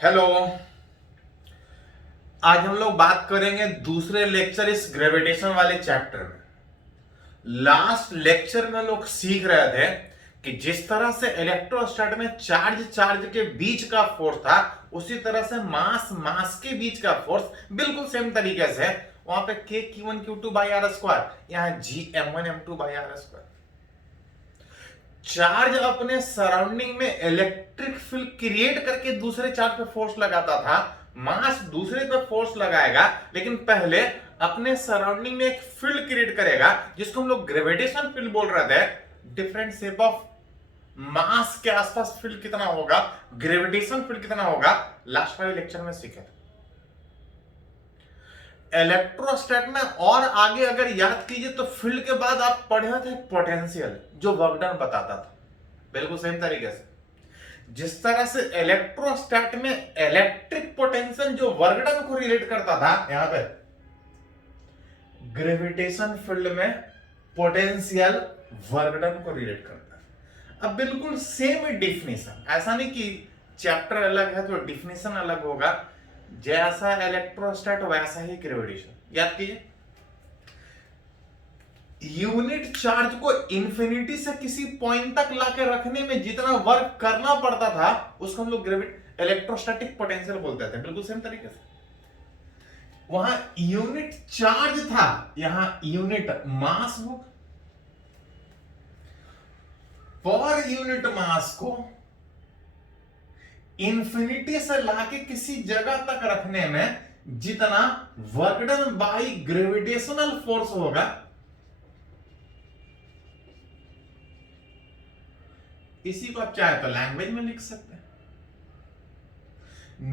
Hello. आज हम लोग बात करेंगे दूसरे लेक्चर इस ग्रेविटेशन वाले चैप्टर में। लास्ट लेक्चर में लोग सीख रहे थे कि जिस तरह से इलेक्ट्रोस्टैट में चार्ज चार्ज के बीच का फोर्स था, उसी तरह से मास मास के बीच का फोर्स बिल्कुल सेम तरीके से वहां पे के Q1 Q2 by r square, यहां G M1 M2 by r square. Charge अपने सराउंडिंग में इलेक्ट्रिक फील्ड क्रिएट करके दूसरे चार्ज पे फोर्स लगाता था। मास दूसरे पे फोर्स लगाएगा, लेकिन पहले अपने सराउंडिंग में एक फील्ड क्रिएट करेगा जिसको हम लोग ग्रेविटेशन फील्ड बोल रहे थे। डिफरेंट शेप ऑफ मास के आसपास फील्ड कितना होगा, ग्रेविटेशन फील्ड कितना होगा, लास्ट वाले लेक्चर में सीखे थे। इलेक्ट्रोस्टैट में और आगे अगर याद कीजिए तो फील्ड के बाद आप पढ़े थे पोटेंशियल, जो वर्क डन बताता था। बिल्कुल सेम तरीके से जिस तरह से इलेक्ट्रोस्टैट में इलेक्ट्रिक पोटेंशियल जो वर्क डन को रिलेट करता था, यहां पे ग्रेविटेशन फील्ड में पोटेंशियल वर्क डन को रिलेट करता है। अब बिल्कुल सेम डिफिनेशन, ऐसा नहीं कि चैप्टर अलग है तो डिफिनेशन अलग होगा। जैसा इलेक्ट्रोस्टैट वैसा ही ग्रेविटेशन। याद कीजिए, यूनिट चार्ज को इंफिनिटी से किसी पॉइंट तक लाकर रखने में जितना वर्क करना पड़ता था, उसको हम लोग इलेक्ट्रोस्टैटिक पोटेंशियल बोलते थे। बिल्कुल सेम तरीके से वहां यूनिट चार्ज था, यहां यूनिट मास हो। पर यूनिट मास को इंफिनिटी से लाके किसी जगह तक रखने में जितना work done by gravitational force होगा, इसी को आप चाहे तो लैंग्वेज में लिख सकते हैं,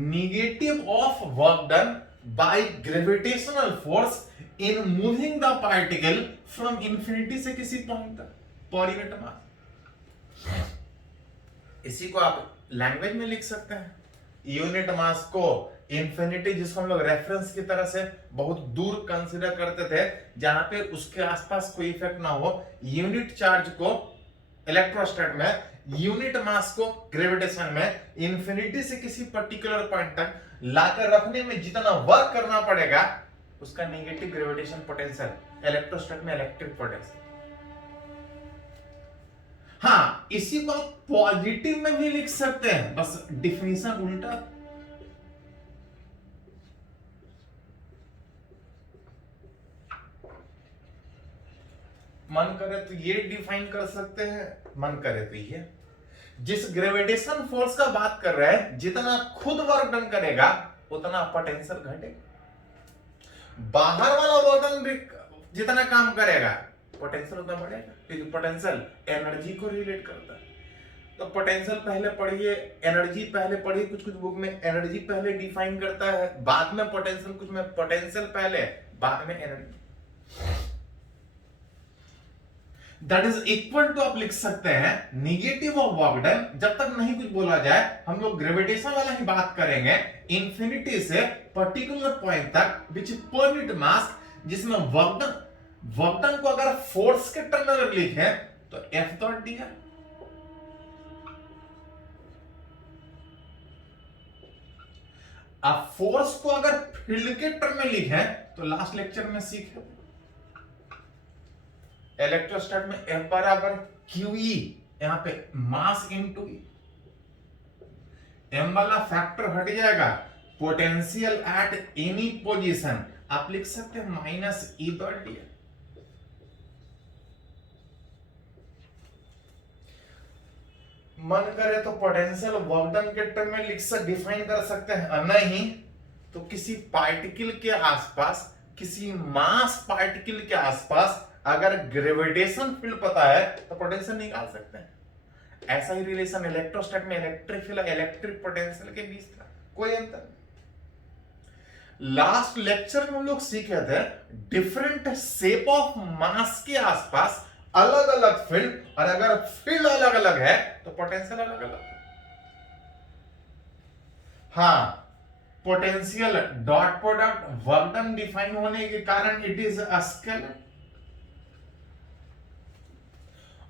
negative of work done by gravitational force in moving the particle from infinity से किसी पॉइंट तक पर यूनिट मास। इसी को आप लैंग्वेज में लिख सकते हैं। यूनिट मास को इंफिनिटी, जिसको हम लोग रेफरेंस की तरह से बहुत दूर कंसीडर करते थे, जहां पे उसके आसपास कोई इफेक्ट ना हो, यूनिट चार्ज को इलेक्ट्रोस्टैट में, यूनिट मास को ग्रेविटेशन में, इंफिनिटी से किसी पर्टिकुलर पॉइंट तक लाकर रखने में जितना वर्क करना पड़ेगा, उसका नेगेटिव ग्रेविटेशन पोटेंशियल, इलेक्ट्रोस्टैट में इलेक्ट्रिक पोटेंशियल। हाँ, इसी को आप पॉजिटिव में भी लिख सकते हैं, बस डिफिनेशन उल्टा। मन करे तो ये डिफाइन कर सकते हैं, मन करे तो ये। जिस ग्रेविटेशन फोर्स का बात कर रहे हैं, जितना खुद वर्क डन करेगा उतना पोटेंशियल घटेगा। बाहर वाला वर्क डन जितना काम करेगा, पोटेंशियल उतना बढ़ेगा, क्योंकि पोटेंशियल एनर्जी को रिलेट करता है। तो पोटेंशियल पहले पढ़िए, एनर्जी पहले पढ़िए। कुछ कुछ बुक में एनर्जी पहले डिफाइन करता है, बाद में पोटेंशियल, कुछ में पोटेंशियल पहले, बाद में energy. That is equal to, आप लिख सकते हैं, निगेटिव ऑफ वर्क डन। जब तक नहीं कुछ बोला जाए, हम लोग ग्रेविटेशन वाला ही बात करेंगे, इंफिनिटी से पर्टिकुलर पॉइंट तक विच पर यूनिट मास, जिसमें वर्क डन को अगर फोर्स के टर्म में लिखे तो F डॉट डी है। अब फोर्स को अगर फील्ड के टर्म में लिखे तो लास्ट लेक्चर में सीखे, इलेक्ट्रोस्टैट में F बराबर QE, यहां पे मास इनटू E, M वाला फैक्टर हट जाएगा, पोटेंशियल एट एनी पोजीशन आप लिख सकते हैं माइनस E डॉट डी। मन करे तो पोटेंशियल वर्क डन के टर्म में लिख सकते, डिफाइन कर सकते हैं, नहीं तो किसी पार्टिकल के आसपास, किसी मास पार्टिकल के आसपास अगर ग्रेविटेशन फील्ड पता है तो पोटेंशियल निकाल सकते हैं। ऐसा ही रिलेशन इलेक्ट्रोस्टैट में इलेक्ट्रिक फील्ड, इलेक्ट्रिक पोटेंशियल के बीच था, कोई अंतर नहीं। लास्ट लेक्चर में हम लोग सीखे थे डिफरेंट शेप ऑफ मास के आसपास अलग अलग फील्ड, और अगर फील्ड अलग अलग है तो पोटेंशियल अलग अलग। हाँ, potential dot product work done define होने के कारण इट इज अ स्केलर,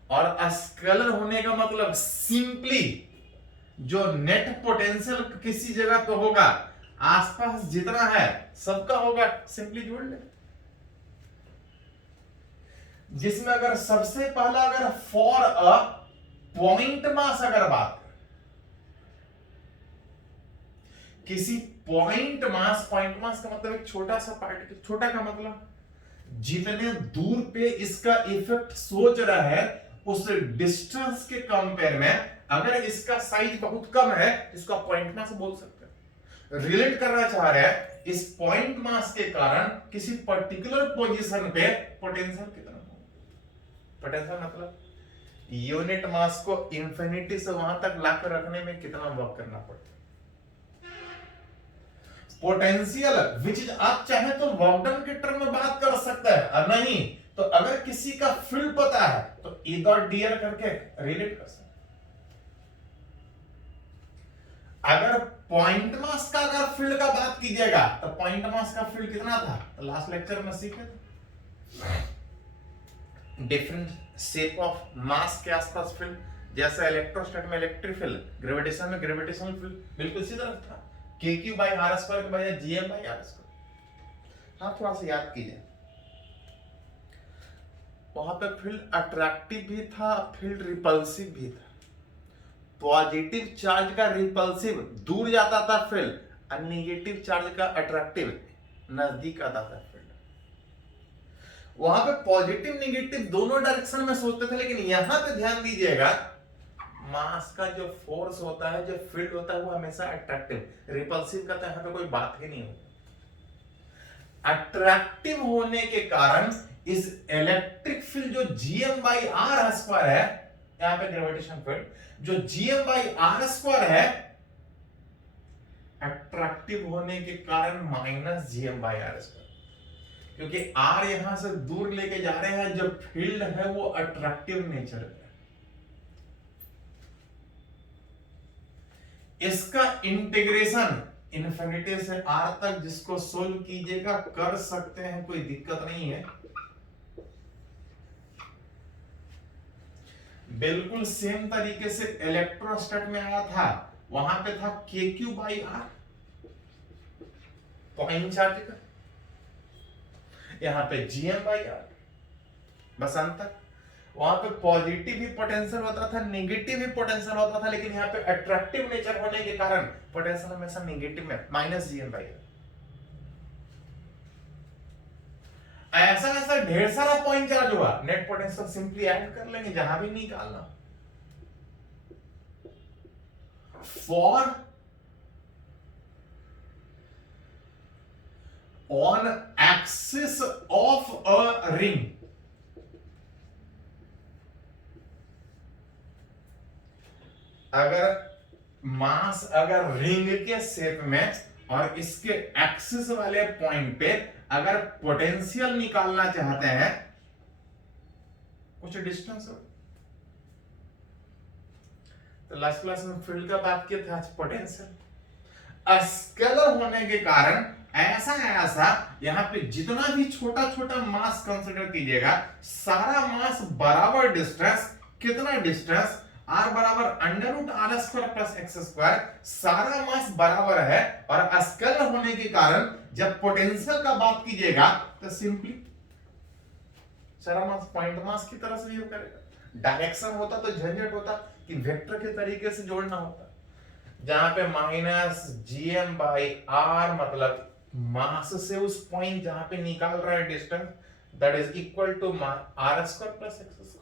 और स्केलर होने का मतलब सिंपली जो नेट पोटेंशियल किसी जगह पे होगा आसपास जितना है सबका होगा, सिंपली जोड़ ले। जिसमें अगर सबसे पहला अगर फॉर अ पॉइंट मास अगर बात करें, किसी पॉइंट मास का मतलब एक छोटा सा पार्टिकल, छोटा का मतलब जितने दूर पे इसका इफेक्ट सोच रहा है उस डिस्टेंस के कंपेयर में अगर इसका साइज बहुत कम है इसका पॉइंट मास बोल सकते हैं। रिलेट करना चाह रहे हैं इस पॉइंट मास के कारण किसी पर्टिकुलर पोजीशन पे पोटेंशियल कितना होगा। पोटेंशियल मतलब यूनिट मास को इंफिनिटी से वहां तक लाकर रखने में कितना वर्क करना पड़ता है। पोटेंशियल विच इज आप चाहे तो वर्क डन के टर्म में बात कर सकते हैं और नहीं तो अगर किसी का फील्ड पता है तो ई डॉट डी आर करके रिलेट कर सकते हैं। अगर पॉइंट मास का अगर फील्ड का बात कीजिएगा तो पॉइंट मास का फील्ड कितना था तो लास्ट लेक्चर में सीखे थे, डिफरेंट शेप ऑफ मास के आसपास फील्ड, जैसे इलेक्ट्रोस्टैट में इलेक्ट्रिक फील्ड, ग्रेविटेशन में ग्रेविटेशनल फील्ड, बिल्कुल इसी तरह था kq by r स्क्वायर के बजाय gm by r स्क्वायर। हाँ थोड़ा सा याद कीजिए, वहां पे फील्ड अट्रैक्टिव भी था, फील्ड रिपल्सिव भी था। पॉजिटिव चार्ज का रिपल्सिव दूर जाता था फील्ड और नेगेटिव चार्ज का अट्रैक्टिव नजदीक आता था फील्ड। वहां पे पॉजिटिव नेगेटिव दोनों डायरेक्शन में सोचते थे, लेकिन यहां पे ध्यान दीजिएगा मास का जो फोर्स होता है, जो फील्ड होता है वो हमेशा अट्रैक्टिव, रिपल्सिव का तो यहां पे कोई बात ही नहीं होती। अट्रैक्टिव होने के कारण इस इलेक्ट्रिक फील्ड जो gm by r स्क्वायर है, यहां पे ग्रेविटेशन फील्ड जो gm by r स्क्वायर है, अट्रैक्टिव होने के कारण minus gm by r square, क्योंकि r यहां से दूर लेके जा रहे हैं, जो फील्ड है वो अट्रैक्टिव नेचर का। इसका इंटीग्रेशन इन्फिनिटी से r तक जिसको सोल्व कीजिएगा कर सकते हैं, कोई दिक्कत नहीं है। बिल्कुल सेम तरीके से इलेक्ट्रोस्टैट में आया था, वहां पे था kq by r point charge का, यहां पे gm by r, बस अंतर। वहां पे पॉजिटिव भी पोटेंशियल होता था, नेगेटिव भी पोटेंशियल होता था, लेकिन यहाँ पे अट्रैक्टिव नेचर होने के कारण पोटेंशियल हमेशा नेगेटिव में माइनस gm by r। ऐसा ऐसा ढेर सारा पॉइंट चार्ज हुआ, नेट पोटेंशियल सिंपली ऐड कर लेंगे जहां भी निकालना। For on axis of a ring, अगर मास अगर रिंग के शेप में और इसके एक्सिस वाले पॉइंट पे अगर पोटेंशियल निकालना चाहते हैं, कुछ डिस्टेंस हो, तो लास्ट क्लास में फील्ड का बात किया था, पोटेंशियल स्केलर होने के कारण ऐसा यहां पे जितना भी छोटा छोटा मास कंसीडर कीजिएगा, सारा मास बराबर डिस्टेंस, कितना डिस्टेंस r बराबर under root r square plus x square, सारा मास बराबर है। और स्केलर होने के कारण जब पोटेंशियल का बात कीजिएगा तो सिंपली सारा मास पॉइंट मास की तरह से बिहेव करेगा। डायरेक्शन होता तो झंझट होता कि वेक्टर के तरीके से जोड़ना होता, जहां पे माइनस gm by r मतलब मास से उस पॉइंट जहां पे निकाल रहा है distance, that is equal to r square plus x square.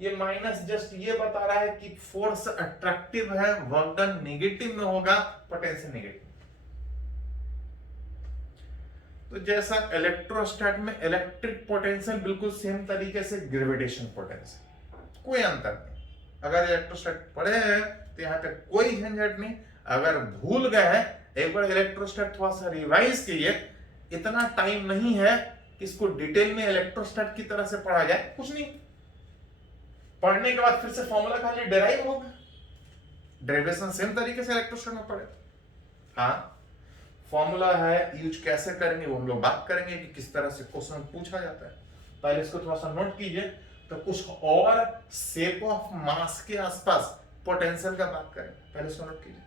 ये माइनस जस्ट ये बता रहा है कि फोर्स अट्रैक्टिव है, वर्क डन नेगेटिव में होगा, पोटेंशियल नेगेटिव। तो जैसा इलेक्ट्रोस्टैट में इलेक्ट्रिक पोटेंशियल बिल्कुल सेम तरीके से ग्रेविटेशन पोटेंशियल, कोई अंतर नहीं। अगर इलेक्ट्रोस्टैट पढ़े हैं तो यहाँ पे कोई झंझट नहीं, अगर भूल गए हैं एक बार इलेक्ट्रोस्टैट थोड़ा सा रिवाइज कीजिए, इतना टाइम नहीं है कि इसको डिटेल में इलेक्ट्रोस्टैट की तरह से पढ़ा जाए, कुछ नहीं, पढ़ने के बाद फिर से फॉर्मूला खाली डेराइव होगा, डेरिवेशन सेम तरीके से इलेक्ट्रोस्टैट में पढ़े। हाँ फॉर्मूला है, यूज कैसे करेंगे वो हम लोग बात करेंगे कि किस तरह से क्वेश्चन पूछा जाता है। पहले इसको थोड़ा सा नोट कीजिए। तो कुछ और शेप ऑफ मास के आसपास पोटेंशियल का बात करें, पहले इसको नोट कीजिए।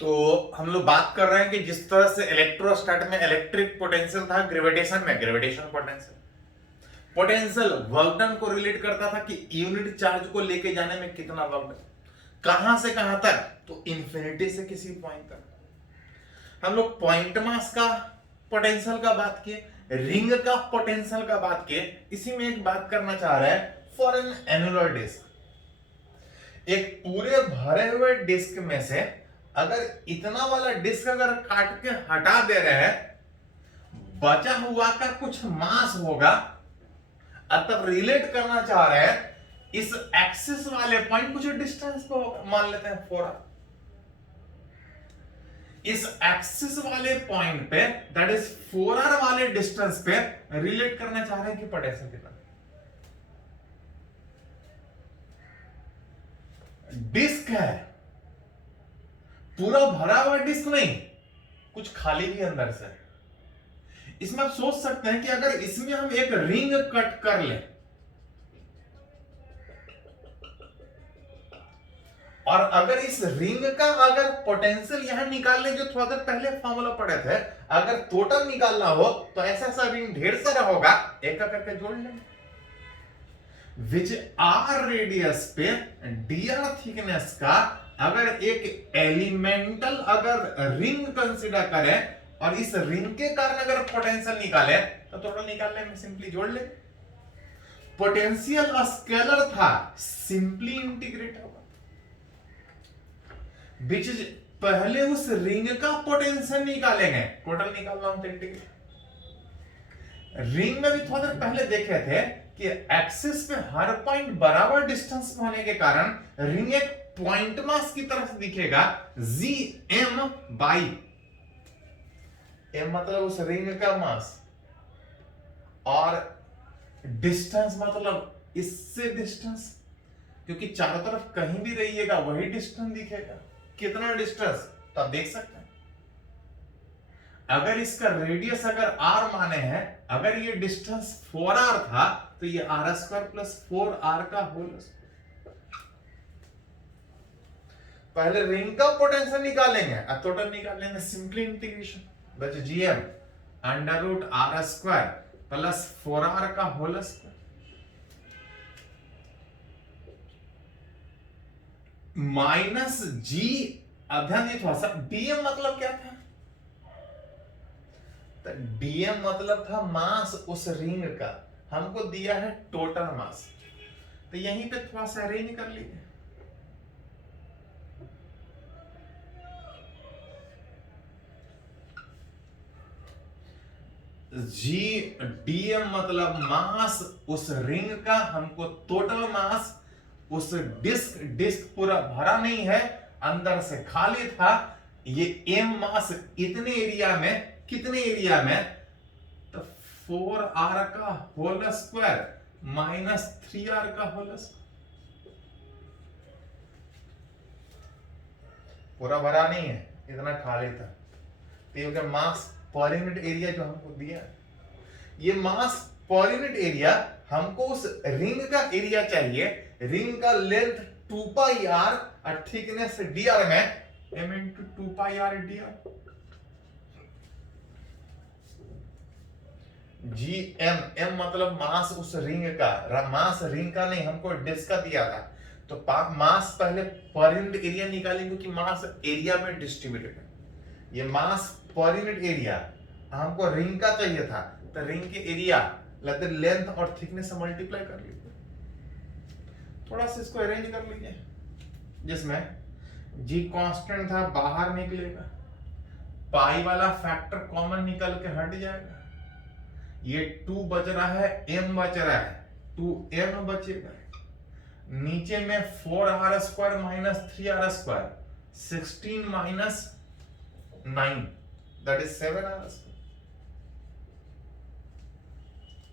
तो हम लोग बात कर रहे हैं कि जिस तरह से इलेक्ट्रोस्टैट में इलेक्ट्रिक पोटेंशियल था, ग्रेविटेशन में gravitational potential. Potential work done को रिलेट करता था कि यूनिट चार्ज को लेके जाने में कितना वर्क डन, कहां से कहां तक, तो इंफिनिटी से किसी पॉइंट तक। हम लोग पॉइंट मास का पोटेंशियल का बात किए, रिंग का पोटेंशियल का बात किए। इसी में एक बात करना चाह रहे हैं, फॉर एन एनुलर डिस्क, एक पूरे भरे हुए डिस्क में से अगर इतना वाला डिस्क अगर काट के हटा दे रहे हैं, बचा हुआ का कुछ मास होगा। तब रिलेट करना चाह रहे हैं इस एक्सिस वाले पॉइंट कुछ डिस्टेंस पे होगा, मान लेते हैं 4r। इस एक्सिस वाले पॉइंट पे, दैट इज 4r वाले डिस्टेंस पे रिलेट करना चाह रहे हैं कि पोटेंशियल कितना। डिस्क है, पूरा भरा हुआ डिस्क नहीं, कुछ खाली भी अंदर से। इसमें आप सोच सकते हैं कि अगर इसमें हम एक रिंग कट कर लें और अगर इस रिंग का अगर पोटेंशियल यहां निकाल लें, जो थोड़ा देर पहले फॉर्मूला पढ़े थे, अगर टोटल निकालना हो तो ऐसा ऐसा रिंग ढेर सारा होगा, एक का करके जोड़ लेंगे। विच आर रेडियस पे dr थिकनेस का अगर एक एलिमेंटल अगर रिंग कंसीडर करें और इस रिंग के कारण अगर पोटेंशियल निकाले तो टोटल निकालने में सिंपली जोड़ ले। पोटेंशियल स्केलर था, सिंपली इंटीग्रेट होगा। विच इज पहले उस रिंग का पोटेंशियल निकालेंगे, टोटल निकालना हो तो इंटीग्रेट। रिंग में भी थोड़ा देर पहले देखे थे कि एक्सिस पे हर पॉइंट बराबर डिस्टेंस में होने के कारण रिंग एक पॉइंट मास की तरफ दिखेगा, Gm बाई m मतलब उस रिंग का मास, और डिस्टेंस मतलब इससे डिस्टेंस, क्योंकि चारों तरफ कहीं भी रहिएगा वही डिस्टेंस दिखेगा। कितना डिस्टेंस तो आप देख सकते हैं। अगर इसका रेडियस अगर r माने हैं, अगर ये डिस्टेंस 4r था तो ये r² प्लस 4r का होल। पहले रिंग का पोटेंशियल निकालेंगे और टोटल निकालेंगे, सिंपली इंटीग्रेशन, बच Gm under root r² plus 4r का होल स्क्वायर माइनस G। अध्ययन ये थोड़ा सा, dm मतलब क्या था, तो dm मतलब था मास उस रिंग का, हमको दिया है टोटल मास, तो यहीं पे थोड़ा सा अरेंज कर लीजिए। dm मतलब मास उस रिंग का, हमको टोटल मास उस डिस्क पूरा भरा नहीं है, अंदर से खाली था। ये m मास इतने एरिया में, कितने एरिया में, तो 4r का होल स्क्वायर माइनस 3r का होल स्क्वायर। पूरा भरा नहीं है, इतना खाली था, तो ये मास पर यूनिट एरिया जो हमको दिया, ये मास पर यूनिट एरिया, हमको उस रिंग का एरिया चाहिए। रिंग का लेंथ 2 पाई r और थिकनेस dr में m इंटू 2 पाई r dr। m मतलब मास उस रिंग का, मास रिंग का नहीं, हमको डिस्क का दिया था, तो मास पहले पर यूनिट एरिया निकालेंगे क्योंकि मास एरिया में डिस्ट्रीब्यूटेड है। ये मास पर यूनिट एरिया हमको रिंग का चाहिए था, तो रिंग के एरिया लेते लेंथ और थिकनेस से मल्टीप्लाई कर लीजिए। थोड़ा सा इसको अरेंज कर लीजिए, जिसमें G कांस्टेंट था, बाहर निकलेगा, पाई वाला फैक्टर कॉमन निकल के हट जाएगा, ये 2 बच रहा है, m बच रहा है, 2m बचेगा, नीचे में 4r² minus 3r², 16 minus 9 that is 7r²।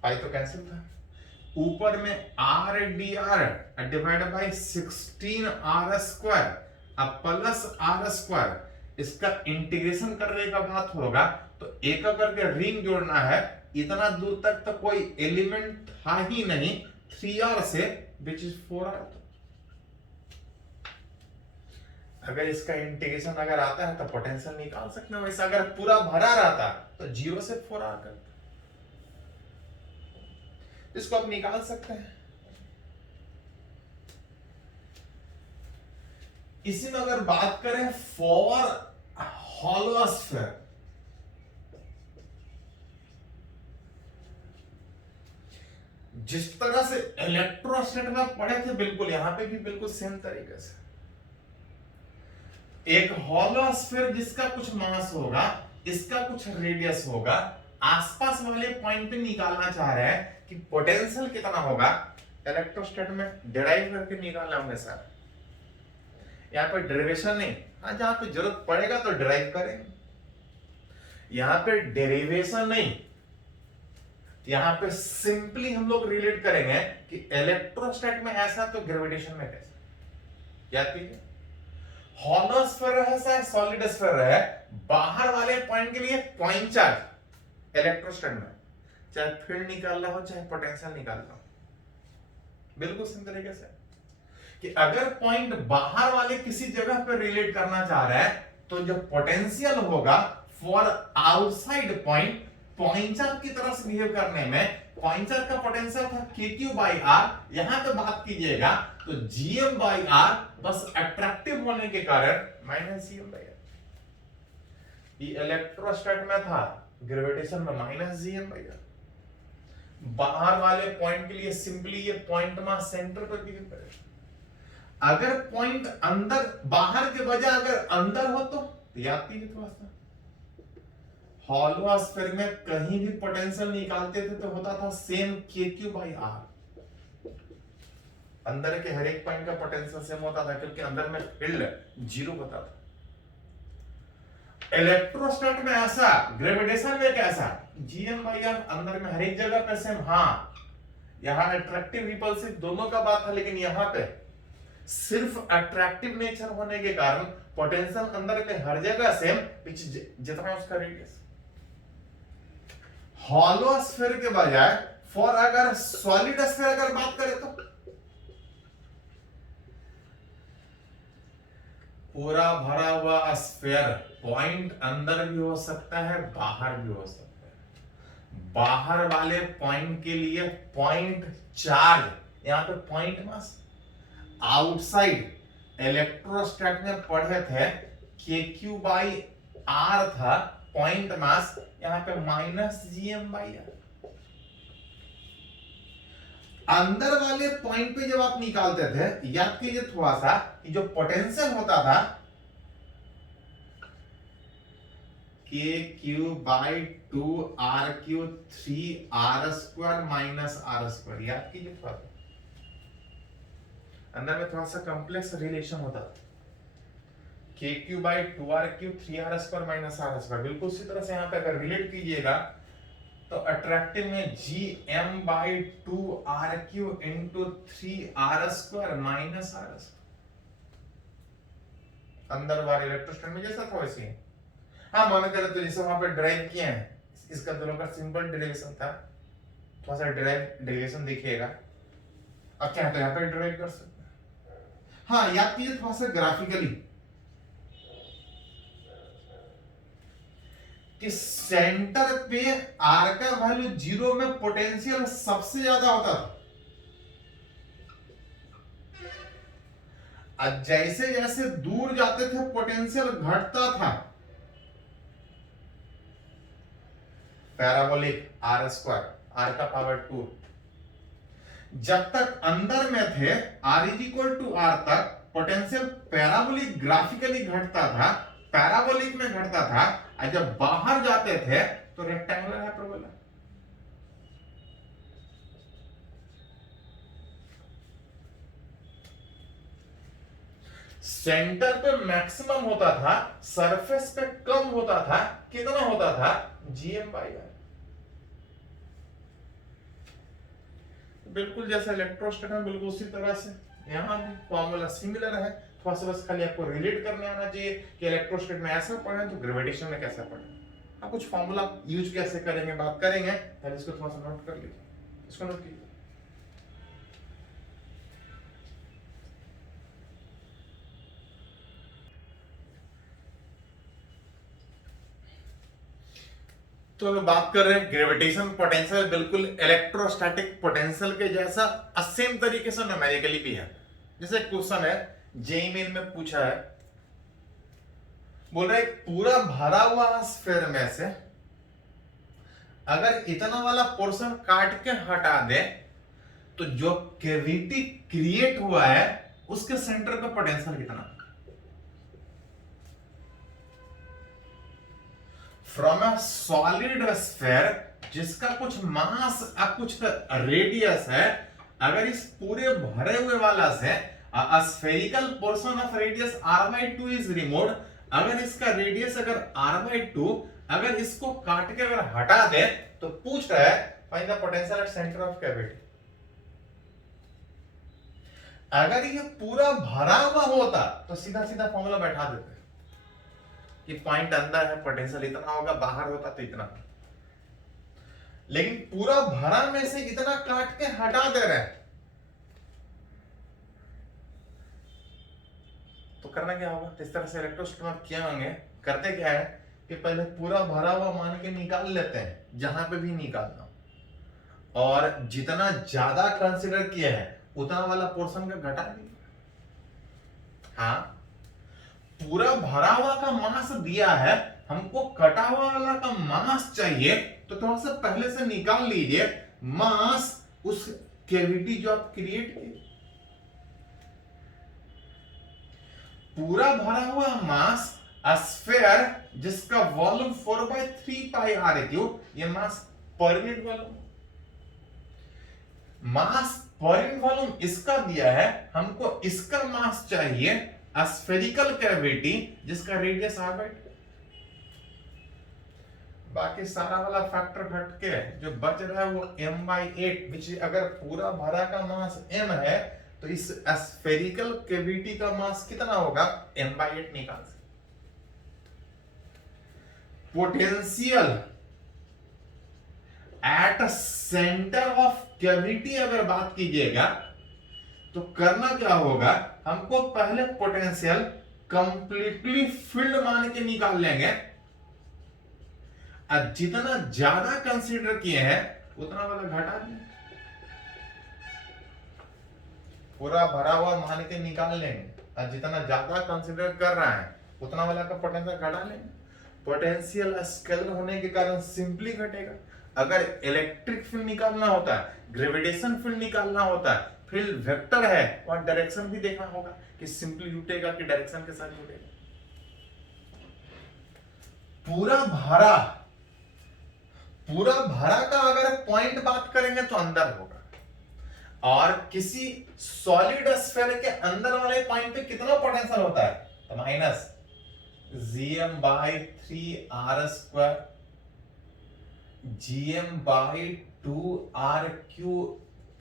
पाई तो कैंसिल था, ऊपर में r dr divide by 16r² अब प्लस r², इसका इंटीग्रेशन करने का बात होगा तो एक करके रिंग जोड़ना है, इतना दूर तक तो कोई एलिमेंट था ही नहीं 3r से, विच इज 4r। अगर इसका इंटीग्रेशन अगर आता है तो पोटेंशियल निकाल सकते हैं। वैसे अगर पूरा भरा रहता तो 0 से 4r करता, इसको आप निकाल सकते हैं। इसी में अगर बात करें फॉर हॉलो स्फीयर, जिस तरह से इलेक्ट्रोस्टैट में पढ़े थे बिल्कुल यहां पे भी बिल्कुल सेम तरीके से, एक हॉलो स्फीयर जिसका कुछ मास होगा, इसका कुछ रेडियस होगा, आसपास वाले पॉइंट पे निकालना चाह रहे हैं कि पोटेंशियल कितना होगा। इलेक्ट्रोस्टैट में डिराइव करके निकालना होंगे सर, यहाँ पे डेरिवेशन नहीं। हाँ, जहां पे जरूरत पड़ेगा तो डिराइव करेंगे, यहां पे डेरिवेशन नहीं, यहां पे सिंपली हम लोग रिलेट करेंगे कि इलेक्ट्रोस्टैट में ऐसा तो ग्रेविटेशन में कैसा। याद कीजिए, हॉलो स्फीयर है चाहे सॉलिड स्फीयर है, बाहर वाले पॉइंट के लिए पॉइंट चार्ज इलेक्ट्रोस्टैट में, चाहे फील्ड निकालना हो चाहे पोटेंशियल निकालना हो, बिल्कुल सिंपल तरीके से कि अगर पॉइंट बाहर वाले किसी जगह पर रिलेट करना चाह रहा है तो जो पोटेंशियल होगा for outside point, point charge की तरह से बिहेव करने में, पॉइंट चार्ज का पोटेंशियल था kq/r, यहां पे बात कीजिएगा तो gm/r, बस अट्रैक्टिव होने के कारण -gm/r। ये इलेक्ट्रोस्टैट में था, ग्रेविटेशन में -gm/r। बाहर वाले पॉइंट के लिए सिंपली ये पॉइंट मास सेंटर पर बिहेव करेगा। अगर पॉइंट अंदर, बाहर के बजाय अगर अंदर हो तो याद कीजिए थोड़ा सा, हॉलो स्फीयर में कहीं भी पोटेंशियल निकालते थे तो होता था सेम kq/r। अंदर के हर एक पॉइंट का पोटेंशियल सेम होता था क्योंकि अंदर में फील्ड 0 होता था। इलेक्ट्रोस्टैट में ऐसा, ग्रेविटेशन में कैसा, gm/r अंदर में हर एक जगह पे सेम। हाँ, यहां अट्रैक्टिव रिपल्सिव दोनों का बात है, लेकिन यहां पे सिर्फ अट्रैक्टिव नेचर होने के कारण पोटेंशियल अंदर में हर जगह सेम, जितना उसका रेडियस। हॉलो स्फीयर के बजाय फॉर अगर सॉलिड स्फीयर अगर बात करें तो पूरा भरा हुआ स्फीयर, पॉइंट अंदर भी हो सकता है बाहर भी हो सकता है। बाहर वाले पॉइंट के लिए पॉइंट चार्ज, यहां पे पॉइंट मास, आउटसाइड इलेक्ट्रोस्टैट में पढ़े थे kq/r था पॉइंट मास, यहां पे -gm/r। अंदर वाले पॉइंट पे जब आप निकालते थे, याद कीजिए थोड़ा सा कि जो पोटेंशियल होता था kq/2 r³ 3r² -r², याद कीजिए थोड़ा सा। अंदर में थोड़ा सा कॉम्प्लेक्स रिलेशन होता था, kq/2 r³ 3r² -r²। बिल्कुल उसी तरह से यहां पे अगर रिलेट कीजिएगा तो अट्रैक्टिव में gm/2 r³ into 3r² -r²। अंदर वाले इलेक्ट्रोस्टैट में जैसा था वैसे ही। हाँ, मन करे तो जैसे वहां पे ड्राइव किए हैं, इसका दोनों का सिंपल डेरिवेशन था, थोड़ा सा डेरिवेशन देखिएगा। अब क्या है तो यहाँ पे ड्राइव कर सकते हैं। हाँ, याद कीजिए थोड़ा सा ग्राफिकली कि सेंटर पे आर का वैल्यू 0 में पोटेंशियल सबसे ज्यादा होता था, और जैसे जैसे दूर जाते थे पोटेंशियल घटता था। पैराबोलिक r², r का पावर 2, जब तक अंदर में थे r=r तक पोटेंशियल पैराबोलिक ग्राफिकली घटता था, पैराबोलिक में घटता था, और जब बाहर जाते थे तो रेक्टेंगुलर हाइपरबोला। सेंटर पे मैक्सिमम होता था, सरफेस पे कम होता था। कितना होता था? gm/r। बिल्कुल जैसे इलेक्ट्रोस्टैट में, बिल्कुल उसी तरह से यहां भी फॉर्मूला सिमिलर है, थोड़ा सा बस खाली आपको रिलेट करने आना चाहिए कि इलेक्ट्रोस्टैटिक में ऐसा पढ़े तो ग्रेविटेशन में कैसे पढ़े। आप कुछ फॉर्मूला यूज कैसे करेंगे बात करेंगे, पहले इसको थोड़ा सा नोट कर लीजिए, इसको नोट कीजिए। तो हम बात कर रहे हैं ग्रेविटेशन पोटेंशियल, बिल्कुल इलेक्ट्रोस्टैटिक पोटेंशियल के जैसा सेम तरीके से न्यूमेरिकली भी है। जैसे क्वेश्चन है जेईई मेन में पूछा है, बोल रहा है पूरा भरा हुआ स्फीयर में से अगर इतना वाला पोर्शन काट के हटा दे तो जो कैविटी क्रिएट हुआ है उसके सेंटर का पोटेंशियल कितना। फ्रॉम अ सॉलिड स्फीयर जिसका कुछ मास और कुछ रेडियस है, अगर इस पूरे भरे हुए वाला से spherical portion of radius r/2 is removed, अगर इसका रेडियस अगर r/2, अगर इसको काट के अगर हटा दे तो पूछ रहा है find the potential at centre of cavity. अगर ये पूरा भरा हुआ होता तो सीधा सीधा फॉर्मूला बैठा देते कि पॉइंट अंदर है पोटेंशियल इतना होगा, बाहर होता तो इतना। लेकिन पूरा भरा में से इतना काट के हटा दे रहे हैं तो करना क्या होगा। इस तरह से इलेक्ट्रोस्टैटिक में किए होंगे, करते क्या है कि पहले पूरा भरा हुआ मान के निकाल लेते हैं जहां पे भी निकालना, और जितना ज्यादा कंसीडर किए हैं उतना वाला पोर्शन का घटा दिया। हाँ, पूरा भरा हुआ का मास दिया है, हमको कटा हुआ वाला का मास चाहिए, तो थोड़ा सा पहले से निकाल लीजिए मास उस कैविटी जो आप क्रिएट किए। पूरा भरा हुआ मास स्फीयर जिसका वॉल्यूम 4/3 पाई r3, ये मास पर यूनिट वॉल्यूम, मास पर यूनिट वॉल्यूम इसका दिया है, हमको इसका मास चाहिए स्फेरिकल कैविटी जिसका रेडियस r/2। बाकी सारा वाला फैक्टर घट के जो बच रहा है वो m/8, विच अगर पूरा भरा का मास m है तो इस स्फेरिकल कैविटी का मास कितना होगा, m/8 निकाल सकते। Potential at centre of cavity अगर बात कीजिएगा तो करना क्या होगा, हमको पहले पोटेंशियल कंप्लीटली फील्ड मान के निकाल लेंगे, और जितना ज्यादा कंसीडर किए हैं उतना वाला घटा दें। पूरा भरा हुआ मान के निकाल लेंगे, और जितना ज्यादा कंसीडर कर रहा है उतना वाला का पोटेंशियल घटा लेंगे। पोटेंशियल स्केलर होने के कारण सिंपली घटेगा। अगर इलेक्ट्रिक फील्ड निकालना होता है, ग्रेविटेशन फील्ड निकालना होता है, फील्ड वेक्टर है, और डायरेक्शन भी देखना होगा कि सिंपली जुटेगा कि डायरेक्शन के साथ जुटेगा। पूरा भरा का अगर पॉइंट बात करेंगे तो अंदर होगा, और किसी सॉलिड स्फीयर के अंदर वाले पॉइंट पे कितना पोटेंशियल होता है, तो minus gm/3r² gm/2r³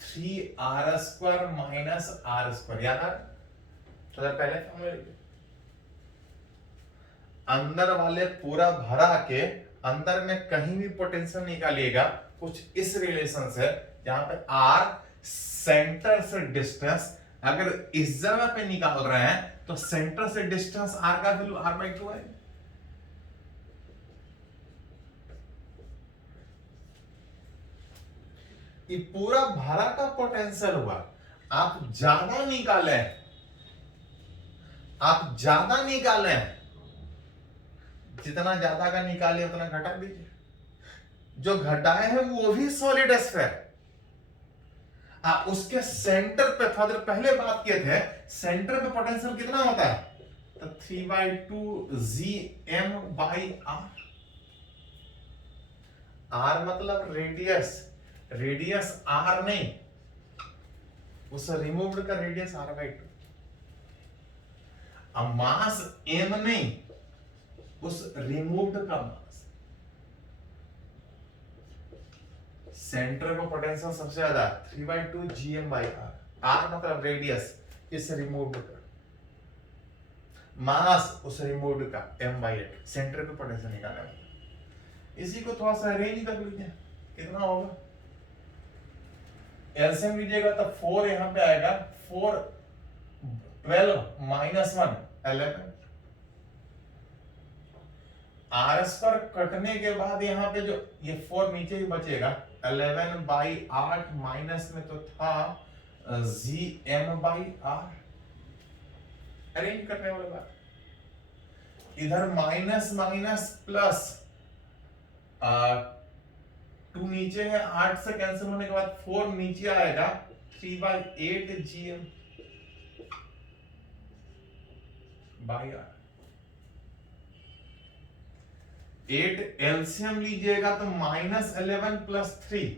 3r² minus r², याद आ? तो पहले फॉर्मूला लिखिए, अंदर वाले पूरा भरा के अंदर में कहीं भी पोटेंशियल निकालिएगा कुछ इस रिलेशन से, जहां पे r सेंटर से डिस्टेंस, अगर इस जगह पे निकाल रहे हैं तो सेंटर से डिस्टेंस r का वैल्यू r/2 है। ये पूरा भरा का पोटेंशियल हुआ, आप ज्यादा निकालें, जितना ज्यादा का निकाले उतना घटा दीजिए। जो घटाए हैं वो भी सॉलिड स्फीयर, उसके सेंटर पे थोड़ा देर पहले बात किए थे, सेंटर पे पोटेंशियल कितना होता है, तो 3/2 gm/r। r मतलब रेडियस r नहीं, उस रिमूव्ड का रेडियस r/2, अब मास m नहीं, उस रिमूव्ड का मास। सेंटर का पोटेंशियल सबसे ज्यादा 3/2 gm/r, r मतलब रेडियस, इस रिमूव्ड का। मास उस रिमूव्ड का m/8 सेंटर पे पोटेंशियल निकालने में। इसी को थोड़ा सा अरेंज कर लीजिए, कितना होगा एलसीएम लीजिएगा तो 4 यहां पे आएगा, 4 12 -1 11 आरएस पर कटने के बाद यहाँ पे जो ये 4 नीचे ही बचेगा, 11/8 माइनस में तो था gm/r, अरेंज करने वाले बात। इधर माइनस माइनस प्लस 2 नीचे है, 8 से कैंसिल होने के बाद 4 नीचे आएगा, 3/8 gm/r। 8 एलसीएम लीजिएगा तो -11 + 3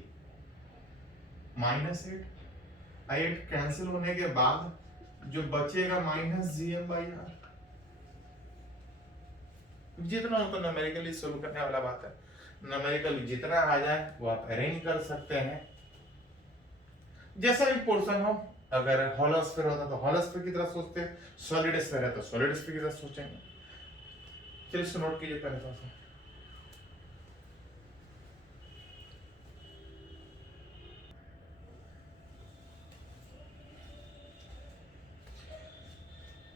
-8 कैंसिल होने के बाद जो बचेगा -gm/r। जितना उनको न्यूमेरिकली सोल्व करने वाला बात है, न्यूमेरिकल जितना आ जाए वो आप अरेंज कर सकते हैं, जैसा भी पोर्शन हो। अगर हॉलो स्फीयर होता तो हॉलो स्फीयर की तरह सोचते, सॉलिड स्फीयर है तो सॉलिड स्फीयर की तरह सोचेंगे। चलिए इसको नोट कीजिए पहले थोड़ा सा।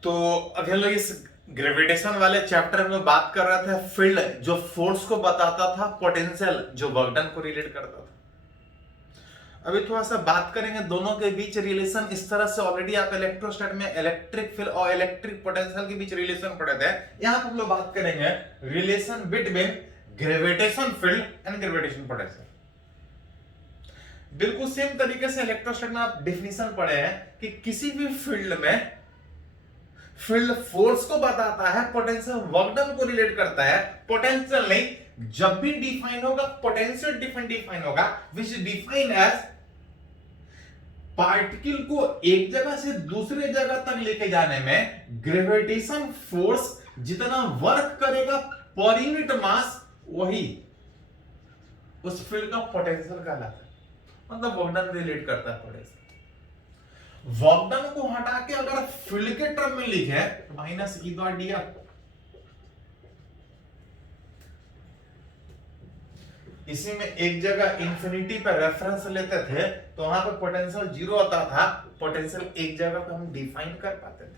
तो अभी हम लोग इस ग्रेविटेशन वाले चैप्टर में बात कर रहे थे फील्ड जो फोर्स को बताता था, पोटेंशियल जो वर्क डन को रिलेट करता था। अभी थोड़ा सा बात करेंगे दोनों के बीच रिलेशन। इस तरह से ऑलरेडी आप इलेक्ट्रोस्टैट में इलेक्ट्रिक फील्ड और इलेक्ट्रिक पोटेंशियल के बीच रिलेशन पढ़े थे। यहां पर हम लोग बात करेंगे relation between gravitation field and gravitation potential. बिल्कुल सेम तरीके से इलेक्ट्रोस्टैट में आप डेफिनेशन पढ़े हैं कि किसी भी फील्ड में फील्ड फोर्स को बताता है, पोटेंशियल वर्क डन को रिलेट करता है, पोटेंशियल नहीं। जब भी डिफाइन होगा पोटेंशियल डिफाइन होगा विच डिफाइन एज पार्टिकल को एक जगह से दूसरे जगह तक लेके जाने में ग्रेविटेशन फोर्स जितना वर्क करेगा पर यूनिट मास, वही उस फील्ड का पोटेंशियल कहलाता है, मतलब वर्क डन रिलेट करता है पोटेंशियल। वर्क डन को हटा के अगर फील्ड के टर्म में लिखे -e/dr, इसी में एक जगह इंफिनिटी पर रेफरेंस लेते थे तो वहां पर पोटेंशियल 0 होता था, पोटेंशियल एक जगह पे हम डिफाइन कर पाते थे।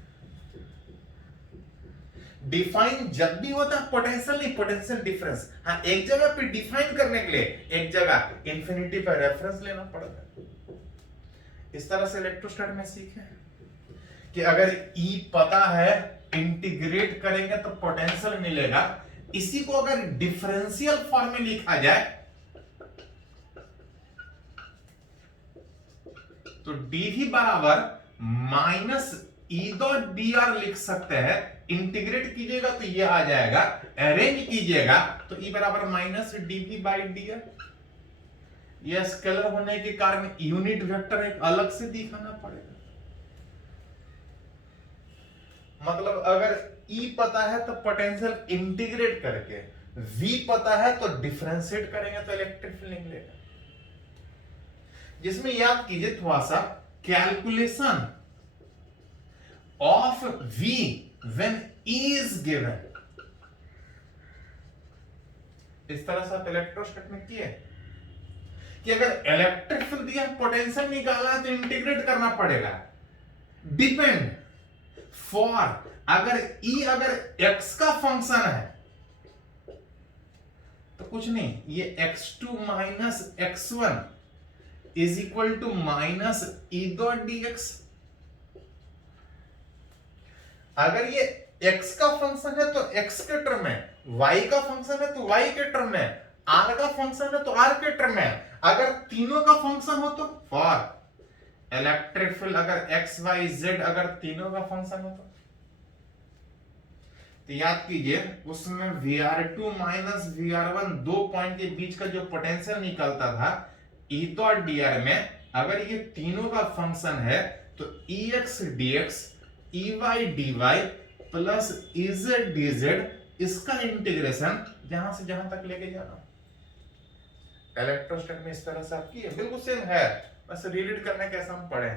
डिफाइन जब भी होता है पोटेंशियल नहीं, पोटेंशियल डिफरेंस। हाँ, एक जगह पे डिफाइन करने के लिए एक जगह इंफिनिटी पर रेफरेंस लेना पड़ता है। इस तरह से इलेक्ट्रोस्टैट में सीखे कि अगर E पता है, इंटीग्रेट करेंगे तो पोटेंशियल मिलेगा। इसी को अगर डिफरेंशियल फॉर्म में लिखा जाए तो dv बराबर -e/dr लिख सकते हैं। इंटीग्रेट कीजिएगा तो ये आ जाएगा, अरेंज कीजिएगा तो E बराबर -dv/dr। यह स्केलर होने के कारण यूनिट वेक्टर एक अलग से दिखाना पड़ेगा। मतलब अगर E पता है तो पोटेंशियल इंटीग्रेट करके, V पता है तो डिफरेंशिएट करेंगे तो इलेक्ट्रिक फील्ड निकलेगा। जिसमें याद कीजिए थोड़ा सा, calculation of V when E is given, इस तरह से आप इलेक्ट्रोस्टैट में किए कि अगर इलेक्ट्रिक फील्ड दिया, पोटेंशियल निकाला तो इंटीग्रेट करना पड़ेगा। डिपेंड फॉर अगर x का फंक्शन है तो कुछ नहीं, ये x2 - x1 is equal to -e/dx। अगर ये x का फंक्शन है तो x के टर्म में, y का फंक्शन है तो y के टर्म में, r का फंक्शन है तो r के टर्म में। अगर तीनों का फंक्शन हो तो फॉर इलेक्ट्रिक फील्ड अगर x y z अगर तीनों का फंक्शन हो तो याद कीजिए उसमें Vr2 - Vr1 दो पॉइंट के बीच का जो पोटेंशियल निकलता था e/dr में, अगर ये तीनों का फंक्शन है तो ex dx ey dy plus ez dz, इसका इंटीग्रेशन जहां से जहां तक लेके जाना। इलेक्ट्रोस्टैट में इस तरह से आपकी बिल्कुल सेम है, बस रिलेट करने कैसे हम पढ़े।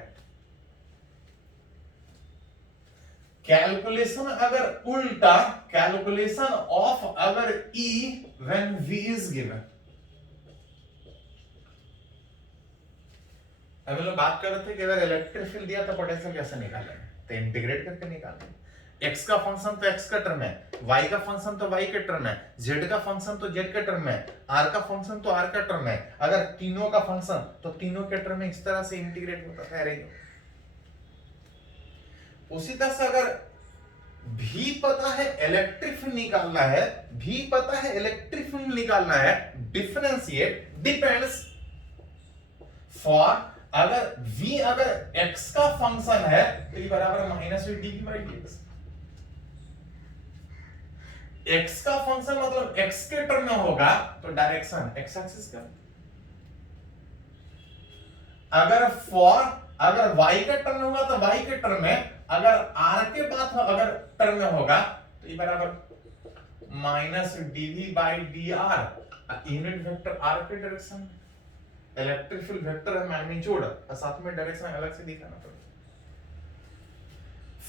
कैलकुलेशन अगर उल्टा, कैलकुलेशन ऑफ अगर E when V is given. अब हम लोग बात कर रहे थे कि अगर इलेक्ट्रिक फील्ड दिया तो पोटेंशियल कैसे निकालेंगे, तो इंटीग्रेट करके निकालेंगे। x का फंक्शन तो x का टर्म है, y का फंक्शन तो y के टर्म है, z का फंक्शन तो z के टर्म है, r का फंक्शन तो r का टर्म है। अगर तीनों का फंक्शन तो तीनों के टर्म में इस तरह से इंटीग्रेट होता है अरेंज। उसी तरह से अगर भी पता है इलेक्ट्रिक फील्ड निकालना है, भी पता है इलेक्ट्रिक फील्ड निकालना है, डिफरेंशिएट डिपेंड्स फॉर अगर v अगर x का फंक्शन है तो ये बराबर माइनस dv/dx। x का फंक्शन मतलब x के टर्म में होगा तो डायरेक्शन x एक्सिस का। अगर फॉर अगर y के टर्म में होगा तो y के टर्म में, अगर r के बाद अगर टर्म में होगा तो ये बराबर minus dv/dr, unit vector r के डायरेक्शन में। इलेक्ट्रिक फील्ड वेक्टर है मैग्नीट्यूड और साथ में डायरेक्शन अलग से दिखाना पड़ेगा।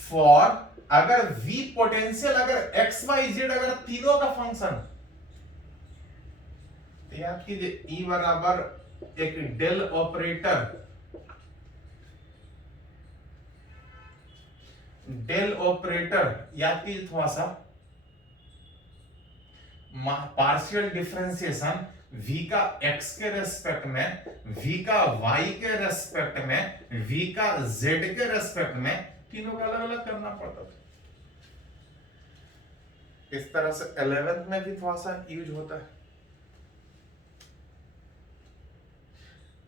फॉर अगर v पोटेंशियल अगर x y z अगर तीनों का फंक्शन, तो याद कीजिए E बराबर एक डेल ऑपरेटर, डेल ऑपरेटर याद कीजिए थोड़ा सा, पार्शियल डिफरेंशिएशन v का x के रेस्पेक्ट में, v का y के रेस्पेक्ट में, v का z के रेस्पेक्ट में, तीनों का अलग अलग करना पड़ता था। इस तरह से 11th में भी थोड़ा सा यूज होता है।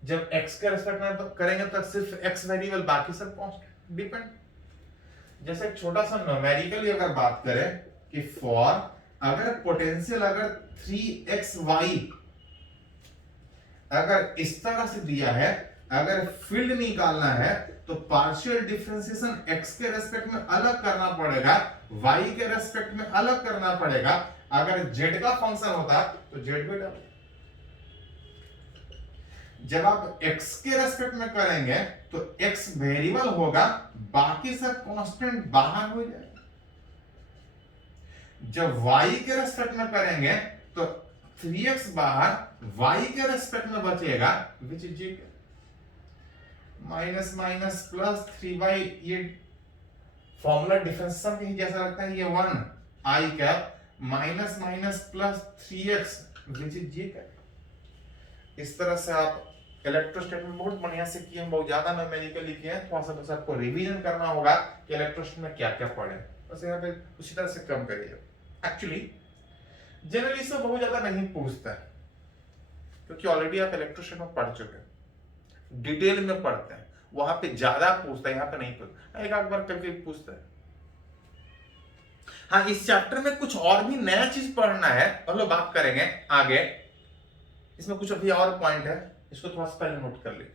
जब x के रेस्पेक्ट में तो करेंगे तो सिर्फ x वेरिएबल, बाकी सब कांस्टेंट डिपेंड। जैसे एक छोटा सा न्यूमेरिकली अगर बात करें कि फॉर अगर पोटेंशियल अगर 3xy अगर इस तरह से दिया है, अगर फील्ड निकालना है तो पार्शियल डिफरेंशिएशन x के रेस्पेक्ट में अलग करना पड़ेगा, y के रेस्पेक्ट में अलग करना पड़ेगा। अगर z का फंक्शन होता तो z पे डाल। जब आप x के रेस्पेक्ट में करेंगे तो x वेरिएबल होगा, बाकी सब कांस्टेंट बाहर हो जाएगा। जब y के रेस्पेक्ट में करेंगे तो 3x बाहर, y के रेस्पेक्ट में बचेगा which is minus minus plus 3y। ये फॉर्मूला डिफरेंशिएशन के ही जैसा लगता है, ये 1 i cap minus minus plus 3x which is G cap. इस तरह से आप इलेक्ट्रोस्टैट में बहुत बढ़िया से किए, बहुत ज्यादा न्यूमेरिकली किए हैं। थोड़ा सा बस आपको रिवीजन करना होगा कि इलेक्ट्रोस्टैट में क्या क्या पढ़े, बस यहाँ पे उसी तरह से कम करिए। एक्चुअली जनरली से बहुत ज्यादा नहीं पूछता है, क्योंकि ऑलरेडी आप इलेक्ट्रोस्टैट में पढ़ चुके हैं, डिटेल में पढ़ते हैं, वहां पे ज्यादा पूछता है, यहाँ पे नहीं पूछता, एक आध बार करके पूछता है। हाँ, इस चैप्टर में कुछ और भी नया चीज पढ़ना है, हम लोग बात करेंगे आगे। इसमें कुछ अभी और पॉइंट है, इसको थोड़ा सा पहले नोट कर लीजिए।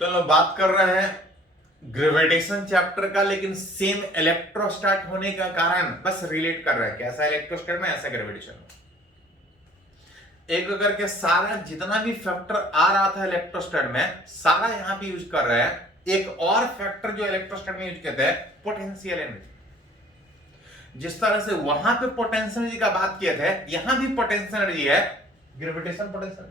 तो हम लोग बात कर रहे हैं ग्रेविटेशन चैप्टर का, लेकिन सेम इलेक्ट्रोस्टैट होने का कारण बस रिलेट कर रहे हैं, कैसा इलेक्ट्रोस्टैट में ऐसा ग्रेविटेशन में। एक करके सारा जितना भी फैक्टर आ रहा था इलेक्ट्रोस्टैट में, सारा यहां पे यूज कर रहे हैं। एक और फैक्टर जो इलेक्ट्रोस्टैट में यूज करते हैं, पोटेंशियल एनर्जी। जिस तरह से वहां पे पोटेंशियल एनर्जी का बात किए थे, यहां भी पोटेंशियल एनर्जी है, ग्रेविटेशन पोटेंशियल।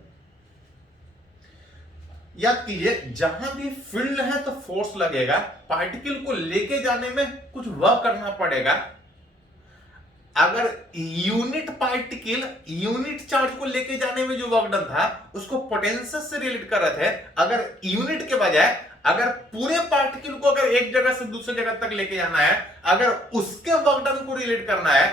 याद कीजिए, जहां भी फील्ड है तो फोर्स लगेगा, पार्टिकल को लेके जाने में कुछ वर्क करना पड़ेगा। अगर यूनिट पार्टिकल यूनिट चार्ज को लेके जाने में जो वर्क डन था, उसको पोटेंशियल से रिलेट कर रहे थे। अगर यूनिट के बजाय अगर पूरे पार्टिकल को अगर एक जगह से दूसरी जगह तक लेके जाना है, अगर उसके वर्क डन को रिलेट करना है,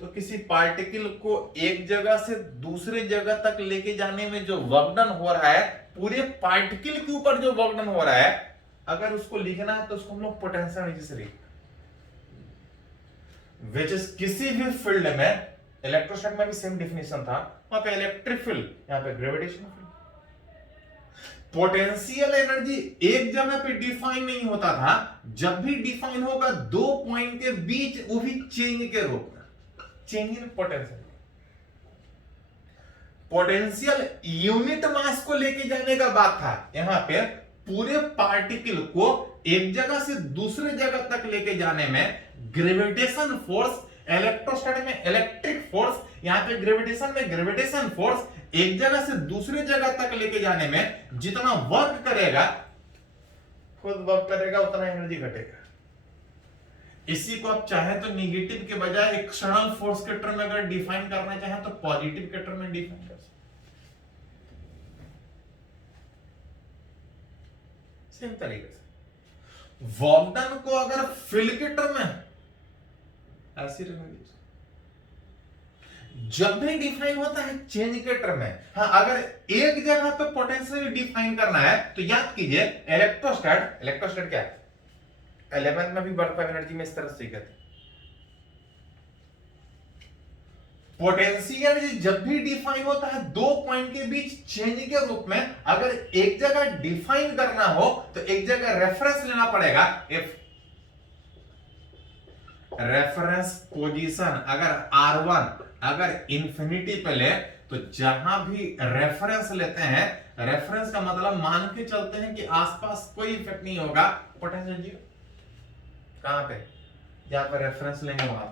तो किसी पार्टिकल को एक जगह से दूसरी जगह तक लेके जाने में जो वर्क डन हो रहा है, पूरे पार्टिकल के ऊपर जो वर्क डन हो रहा है, अगर उसको लिखना है तो उसको हम लोग पोटेंशियल एनर्जी से लिखते हैं। विच इज किसी भी फील्ड में, इलेक्ट्रोस्टैट में भी सेम डेफिनेशन था, वहां पे इलेक्ट्रिक फील्ड, यहां पे ग्रेविटेशनल फील्ड। पोटेंशियल एनर्जी एक जगह पे डिफाइन नहीं होता था, जब भी डिफाइन होगा दो पॉइंट के बीच, वो भी चेंज के रूप में। Change in potential. Potential unit mass को लेके जाने का बात था, यहां पे पूरे पार्टिकल को एक जगह से दूसरे जगह तक लेके जाने में ग्रेविटेशन फोर्स, इलेक्ट्रोस्टैटिक में इलेक्ट्रिक फोर्स, यहां पे ग्रेविटेशन में ग्रेविटेशन फोर्स एक जगह से दूसरे जगह तक लेके जाने में जितना वर्क करेगा, खुद वर्क करेगा उतना एनर्जी घटेगा। इसी को आप चाहे तो निगेटिव के बजाय एक्सटर्नल फोर्स के टर्म में अगर डिफाइन करना चाहे तो पॉजिटिव के टर्म में डिफाइन कर सकते। सेम तरीके से वर्क डन को अगर फील्ड के टर्म में ऐसी जब भी डिफाइन होता है चेंज के टर्म में। हाँ, अगर एक जगह पे पोटेंशियल डिफाइन करना है तो याद कीजिए इलेक्ट्रोस्टैट क्या है, 11 में भी वर्क पर एनर्जी में इस तरह से कहते हैं। पोटेंशियल जब भी डिफाइन होता है दो पॉइंट के बीच चेंज के रूप में, अगर एक जगह डिफाइन करना हो तो एक जगह रेफरेंस लेना पड़ेगा। इफ रेफरेंस पोजीशन अगर R1 अगर इंफिनिटी पे ले तो जहां भी रेफरेंस लेते हैं, रेफरेंस का मतलब मान के चलते हैं कि आसपास कोई इफेक्ट नहीं होगा, पोटेंशियल जीरो। कहां पे, जहां पर रेफरेंस लेंगे वहां।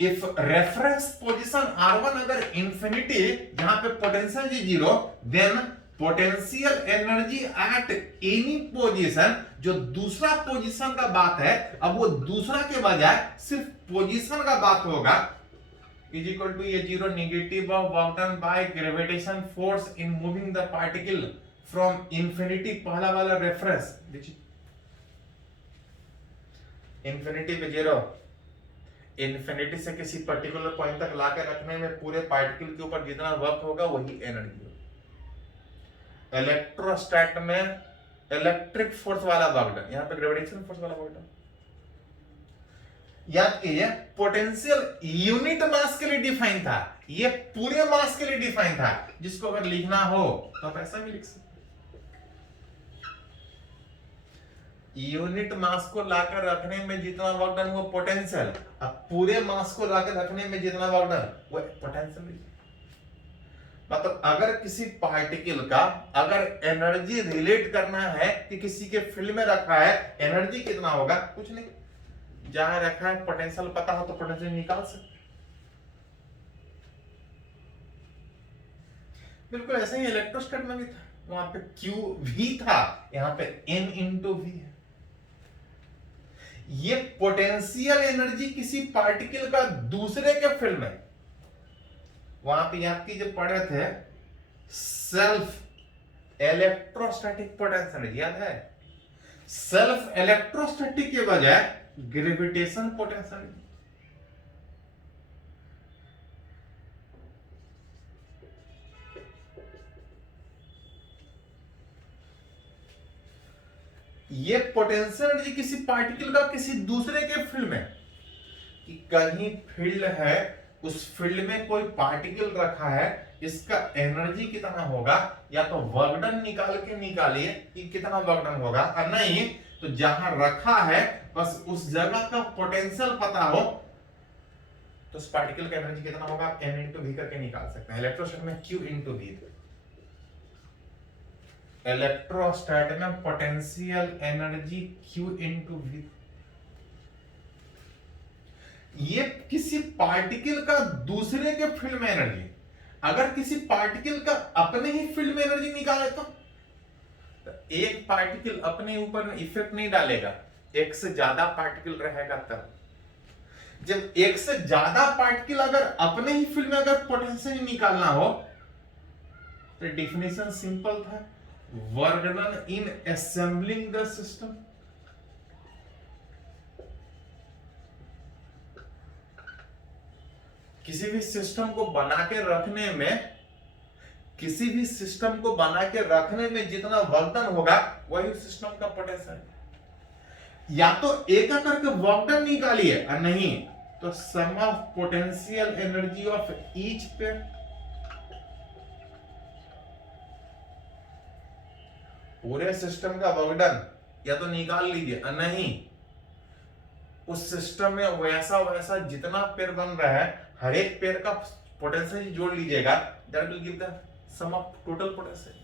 इफ रेफरेंस पोजीशन R1 अगर इंफिनिटी, जहां पे पोटेंशियल जी zero, then potential energy at any position, जो दूसरा पोजीशन का बात है, अब वो दूसरा के बजाय सिर्फ पोजीशन का बात होगा, इज इक्वल टू ये zero negative of work done by gravitation force in moving the particle from infinity, पहला वाला रेफरेंस देखिए, इंफिनिटी पे जीरो, इंफिनिटी से किसी पर्टिकुलर पॉइंट तक लाकर रखने में पूरे पार्टिकल के ऊपर जितना वर्क होगा वही एनर्जी होगा। इलेक्ट्रोस्टैट में इलेक्ट्रिक फोर्स वाला वर्क डन, यहां पे ग्रेविटेशन फोर्स वाला वर्क डन। याद कीजिए पोटेंशियल यूनिट मास के लिए डिफाइन था, ये पूरे मास के लिए डिफाइन था, जिसको अगर लिखना हो तो आप ऐसा भी लिख सकते। यूनिट मास को लाकर रखने में जितना वर्क डन वो पोटेंशियल, अब पूरे मास को लाकर रखने में जितना वर्क डन वो पोटेंशियल। मतलब अगर किसी पार्टिकल का अगर एनर्जी रिलेट करना है कि किसी के फील्ड में रखा है, एनर्जी कितना होगा, कुछ नहीं, जहां रखा है पोटेंशियल पता हो तो पोटेंशियल निकाल सकते। बिल्कुल ऐसे ही इलेक्ट्रोस्टैट में भी था, वहां पे Q V था, यहां पे N इंटू V है। ये पोटेंशियल एनर्जी किसी पार्टिकल का दूसरे के फील्ड में, वहां पे याद कीजिए पढ़े थे सेल्फ इलेक्ट्रोस्टैटिक पोटेंशियल, याद है, सेल्फ इलेक्ट्रोस्टैटिक के बजाय ग्रेविटेशन पोटेंशियल। ये पोटेंशियल एनर्जी किसी पार्टिकल का किसी दूसरे के फील्ड में, कि कहीं फील्ड है, उस फील्ड में कोई पार्टिकल रखा है, इसका एनर्जी कितना होगा, या तो वर्क डन निकाल के निकालिए कि कितना वर्क डन होगा, और नहीं तो जहां रखा है बस उस जगह का पोटेंशियल पता हो तो उस पार्टिकल का एनर्जी कितना होगा आप N इंटू V करके निकाल सकते हैं। इलेक्ट्रोस्टैट में Q इंटू V, इलेक्ट्रोस्टैट में potential energy Q into V। ये किसी पार्टिकल का दूसरे के फील्ड में एनर्जी, अगर किसी पार्टिकल का अपने ही फील्ड में एनर्जी निकाले तो एक पार्टिकल अपने ऊपर इफेक्ट नहीं डालेगा, एक से ज्यादा पार्टिकल रहेगा तब। जब एक से ज्यादा पार्टिकल अगर अपने ही फील्ड में अगर पोटेंशियल निकालना हो तो डेफिनेशन सिंपल था, work done in assembling the system. किसी भी सिस्टम को बना के रखने में, किसी भी सिस्टम को बना के रखने में जितना वर्क डन होगा वही सिस्टम का पोटेंशियल। या तो एक करके वर्क डन निकालिए, और नहीं तो sum of potential energy of each pair. पूरे सिस्टम का वर्क डन या तो निकाल लीजिए, नहीं उस सिस्टम में वैसा वैसा जितना पेयर बन रहा है हर एक पेयर का पोटेंशियल जोड़ लीजिएगा, that will give the sum of total potential.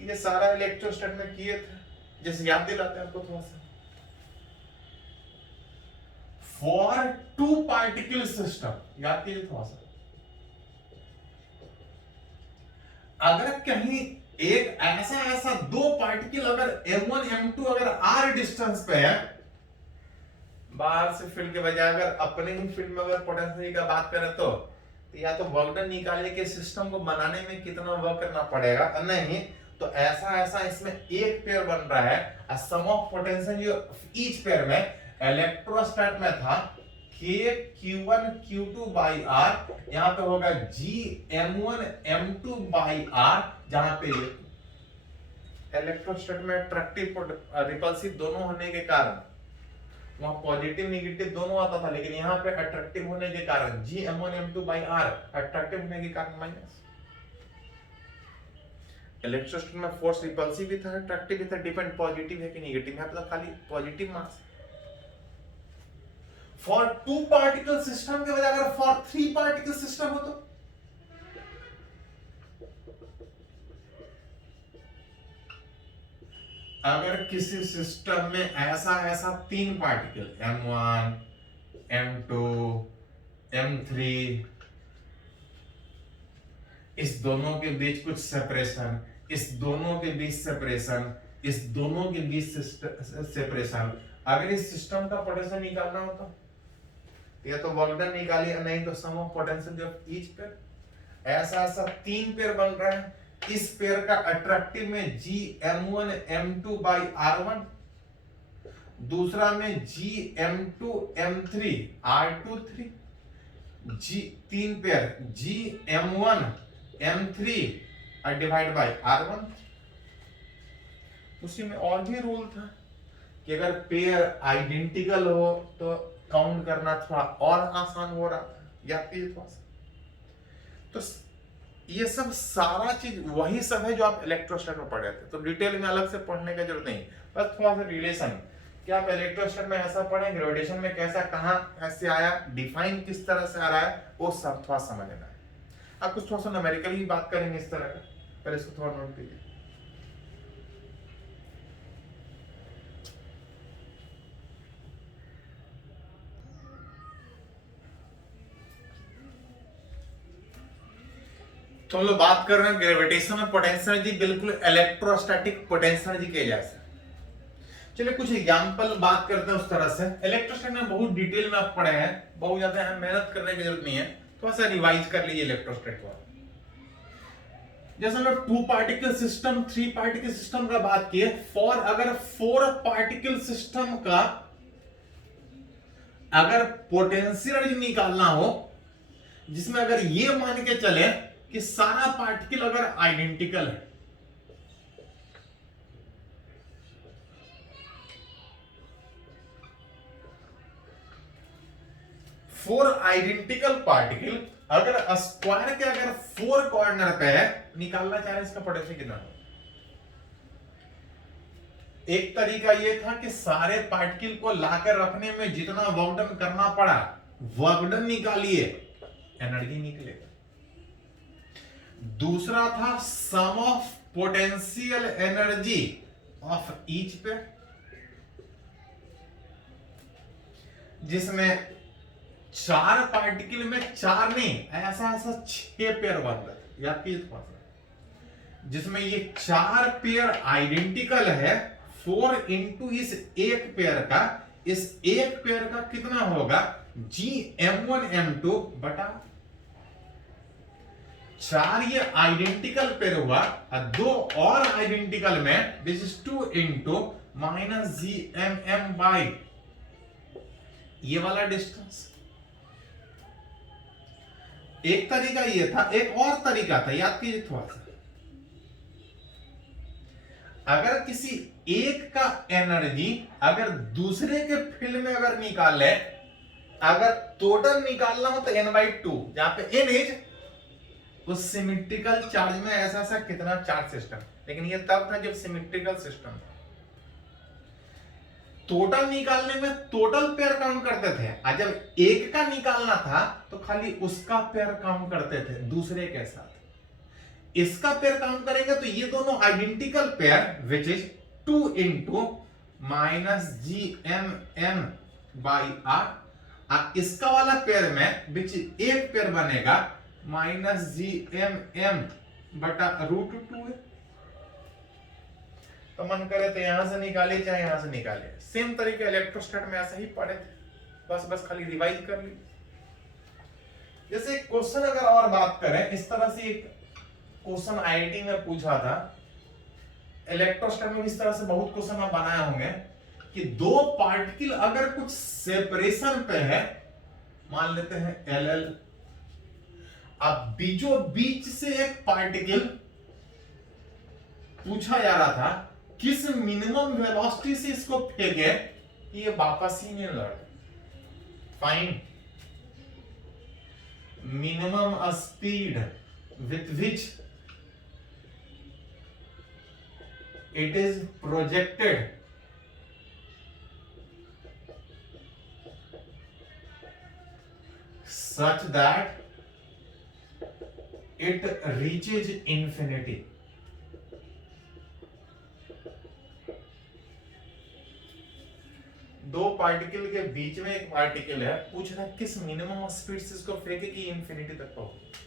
ये सारा इलेक्ट्रोस्टैट में किए थे, जैसे याद दिलाते हैं आपको थोड़ा सा। फॉर टू पार्टिकल सिस्टम याद कीजिए थोड़ा सा, अगर कहीं एक ऐसा दो पार्टिकल अगर m1 m2 अगर r डिस्टेंस पे है, बाहर से फील्ड के बजाय अगर अपने ही फील्ड में अगर पोटेंशियल का बात करें तो या तो वर्क डन निकालिए कि सिस्टम को बनाने में कितना वर्क करना पड़ेगा, नहीं तो ऐसा इसमें एक पेयर बन रहा है, सम ऑफ पोटेंशियल जो ईच पेयर में इलेक्ट्रोस्टैट में था k q1 q2 by r, यहां पे होगा g m1 m2 by r, जहां पे इलेक्ट्रोस्टैट में अट्रैक्टिव रिपल्सिव दोनों होने के कारण वहां पॉजिटिव नेगेटिव दोनों आता था, लेकिन यहाँ पे अट्रैक्टिव होने के कारण g m1 m2 by r, attractive होने के कारण माइनस। इलेक्ट्रोस्टैट में फोर्स रिपल्सिव भी था अट्रैक्टिव भी था, डिपेंड पॉजिटिव है कि नेगेटिव, यहाँ पे तो खाली positive mass. For two particle system के बजाय अगर फॉर थ्री पार्टिकल सिस्टम हो तो अगर किसी सिस्टम में ऐसा तीन पार्टिकल m1 m2 m3, इस दोनों के बीच कुछ सेपरेशन, इस दोनों के बीच सेपरेशन, इस दोनों के बीच सेपरेशन, अगर इस सिस्टम का पोटेंशियल निकालना हो तो या तो वर्क डन निकालिए, नहीं तो sum of potential of each pair. ऐसा तीन पेयर बन रहा है, इस पेयर का अट्रैक्टिव में g m1 m2 by r1, दूसरा में g m2 m3 r23, g तीन pair g m1 m3 divide by r1। उसी में और भी रूल था कि अगर पेयर आइडेंटिकल हो तो काउंट करना थोड़ा और आसान हो रहा था, याद कीजिए थोड़ा सा। तो ये सब सारा चीज वही सब है जो आप इलेक्ट्रोस्टैट में पढ़े थे, तो डिटेल में अलग से पढ़ने की जरूरत नहीं, बस थोड़ा सा रिलेशन कि आप इलेक्ट्रोस्टैट में ऐसा पढ़ें, ग्रेविटेशन में कैसा कहां ऐसे आया, डिफाइन किस तरह से आ रहा है, वो सब थोड़ा समझना है। आप कुछ थोड़ा सा न्यूमेरिकल ही बात करेंगे इस तरह का, पहले इसको थोड़ा नोट कीजिए। तो हम लोग बात कर रहे हैं ग्रेविटेशनल पोटेंशियल एनर्जी बिल्कुल इलेक्ट्रोस्टैटिक पोटेंशियल एनर्जी के जैसे। चलिए कुछ एग्जांपल बात करते हैं उस तरह से। इलेक्ट्रोस्टैटिक में बहुत डिटेल में आप पढ़े हैं, बहुत ज्यादा मेहनत करने की जरूरत नहीं है, थोड़ा सा रिवाइज कर लीजिए इलेक्ट्रोस्टैटिक को। जैसे हम लोग two particle system, three particle system का बात किए, फॉर अगर फोर पार्टिकल सिस्टम का अगर पोटेंशियल एनर्जी निकालना हो, जिसमें अगर ये मान के चले कि सारा पार्टिकल अगर आइडेंटिकल है, फोर आइडेंटिकल पार्टिकल अगर स्क्वायर के अगर फोर कॉर्नर पे है, निकालना चाह रहे इसका पोटेंशियल कितना है। एक तरीका ये था कि सारे पार्टिकल को लाकर रखने में जितना वर्क डन करना पड़ा, वर्क डन निकालिए, एनर्जी निकलेगा। दूसरा था sum of potential energy of each pair, जिसमें चार पार्टिकल में चार नहीं, ऐसा 6 पेयर बन रहा है, याद कीजिए थोड़ा सा। जिसमें ये चार पेयर आइडेंटिकल है, 4 इंटू इस एक पेयर का, इस एक पेयर का कितना होगा, g m1 m2 बटा 4 ये आइडेंटिकल पेयर हुआ, और दो और आइडेंटिकल में this is 2 into minus G M M by ये वाला डिस्टेंस। एक तरीका ये था, एक और तरीका था, याद कीजिए थोड़ा सा। अगर किसी एक का एनर्जी अगर दूसरे के फील्ड में अगर निकाल ले, अगर टोटल निकालना हो तो n/2, जहां पे n इज उस सिमेट्रिकल चार्ज में ऐसा कितना चार्ज सिस्टम, लेकिन ये तब था जब सिमेट्रिकल सिस्टम था। टोटल निकालने में टोटल पेयर काउंट करते थे, और जब एक का निकालना था तो खाली उसका पेयर काउंट करते थे दूसरे के साथ। इसका पेयर काउंट करेंगे तो ये दोनों identical pair which is 2 into minus G M M by R, इसका वाला पेयर में विच एक पेयर बनेगा माइनस जी एम एम बटा रूट 2 है। तो मन करे तो यहां से निकाले चाहे यहां से निकाले, सेम तरीके इलेक्ट्रोस्टैट में ऐसा ही पढ़े थे, बस खाली रिवाइज कर ली। जैसे क्वेश्चन अगर और बात करें, इस तरह से एक क्वेश्चन आईआईटी में पूछा था, इलेक्ट्रोस्टैट में इस तरह से बहुत क्वेश्चन आप बनाए होंगे कि दो पार्टिकल अगर कुछ सेपरेशन पे है, मान लेते हैं एल एल, अब बीचों बीच से एक पार्टिकल पूछा जा रहा था किस मिनिमम वेलोसिटी से इसको फेंके कि ये वापस ही नहीं लौटे। Find minimum speed with which it is projected such that it reaches infinity। दो पार्टिकल के बीच में एक पार्टिकल है, पूछ रहा है किस मिनिमम स्पीड से इसको फेंके कि इंफिनिटी तक पहुंचे।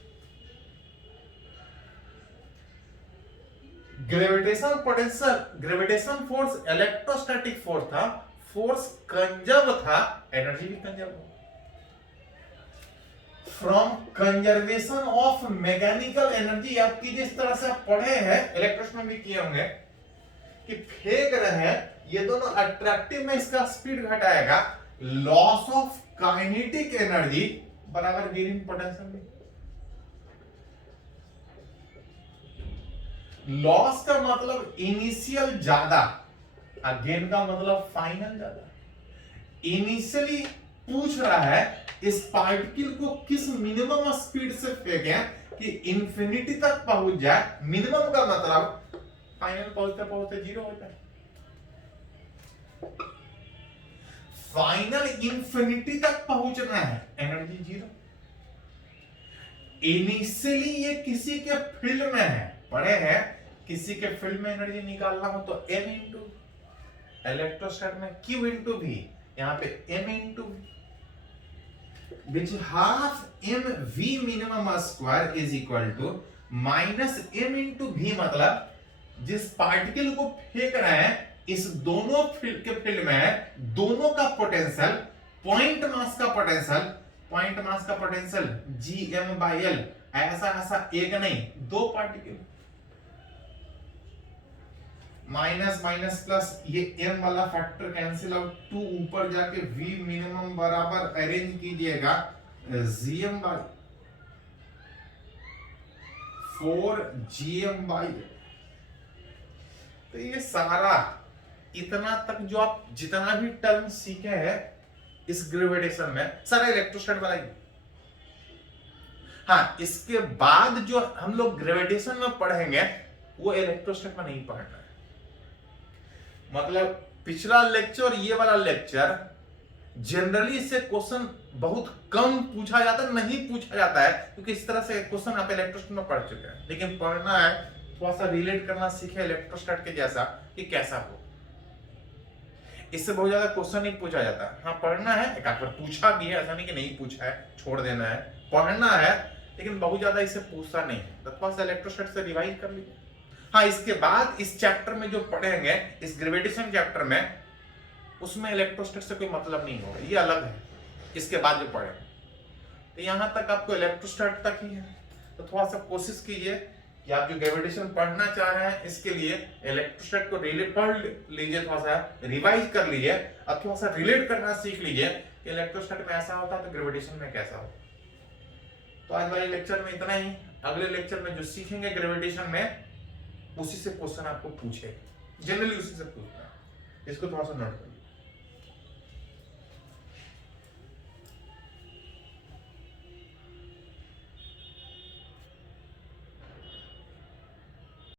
ग्रेविटेशन फोर्स इलेक्ट्रोस्टैटिक फोर्स था, फोर्स कंजर्व था, एनर्जी भी कंजर्व हो। From conservation of mechanical energy, आप कीजिए इस तरह से आप पढ़े हैं, इलेक्ट्रोस्टैटिक में भी किए होंगे कि फेंक रहे हैं, ये दोनों अट्रैक्टिव में इसका स्पीड घटाएगा, लॉस ऑफ काइनेटिक एनर्जी बराबर गेन इन पोटेंशियल। लॉस का मतलब इनिशियल ज्यादा, गेन का मतलब फाइनल ज्यादा। इनिशियली पूछ रहा है इस पार्टिकल को किस मिनिमम स्पीड से फेंकें कि इंफिनिटी तक पहुंच जाए। मिनिमम का मतलब फाइनल पहुंचते पहुंचते जीरो हो जाए। फाइनल इंफिनिटी तक पहुंचना है, एनर्जी जीरो। इनिशियली ये किसी के फील्ड में है, पढ़े हैं किसी के फील्ड में एनर्जी निकालना हो तो m इंटू, इलेक्ट्रोस्टैट में q इंटू v, यहां पे m into v, which half mv minimum square is equal to minus m into v, मतलब जिस पार्टिकल को फेंक रहे हैं इस दोनों फील्ड के फील्ड में है, दोनों का पोटेंशियल, पॉइंट मास का पोटेंशियल gm by l, ऐसा एक नहीं दो पार्टिकल, माइनस माइनस प्लस, ये m वाला फैक्टर कैंसिल आउट, 2 ऊपर जाके v मिनिमम बराबर अरेंज कीजिएगा gm by 4 gm by। तो ये सारा इतना तक जो आप जितना भी टर्म सीखे हैं इस ग्रेविटेशन में, सारा इलेक्ट्रोस्टैट वाला ही। हाँ, इसके बाद जो हम लोग ग्रेविटेशन में पढ़ेंगे वो इलेक्ट्रोस्टैट में नहीं पढ़ना है। मतलब पिछला लेक्चर, ये वाला लेक्चर, जनरली इससे क्वेश्चन बहुत कम पूछा जाता है, नहीं पूछा जाता है क्योंकि इस तरह से क्वेश्चन आप इलेक्ट्रोस्टैट में पढ़ चुके हैं। लेकिन पढ़ना है, थोड़ा सा रिलेट करना सीखे इलेक्ट्रोस्टैट के जैसा कि कैसा हो। इससे बहुत ज्यादा क्वेश्चन नहीं पूछा जाता। हाँ, पढ़ना है, एक आध बार पूछा भी है, ऐसा नहीं कि नहीं पूछा है, छोड़ देना है, पढ़ना है, लेकिन बहुत ज्यादा इससे पूछता नहीं है। तो थोड़ा सा इलेक्ट्रोस्टैट से रिवाइज कर लीजिए। हाँ, इसके बाद इस चैप्टर में जो पढ़ेंगे, इस ग्रेविटेशन चैप्टर में, उसमें इलेक्ट्रोस्टैट से कोई मतलब नहीं होगा, ये अलग है। इसके बाद जो पढ़े, तो यहां तक आपको इलेक्ट्रोस्टैट तक ही है। तो थोड़ा सा कोशिश कीजिए कि आप जो ग्रेविटेशन पढ़ना चाह रहे हैं इसके लिए इलेक्ट्रोस्टैट को रिलेट पढ़ लीजिए, थोड़ा सा रिवाइज कर लीजिए, और थोड़ा सा रिलेट करना सीख लीजिए कि इलेक्ट्रोस्टैट में ऐसा होता है तो ग्रेविटेशन में कैसा होता। तो आज वाले लेक्चर में इतना ही। अगले लेक्चर में जो सीखेंगे ग्रेविटेशन में, उसी से क्वेश्चन आपको पूछे, जनरली उसी से पूछना है। इसको थोड़ा सा नोट करो।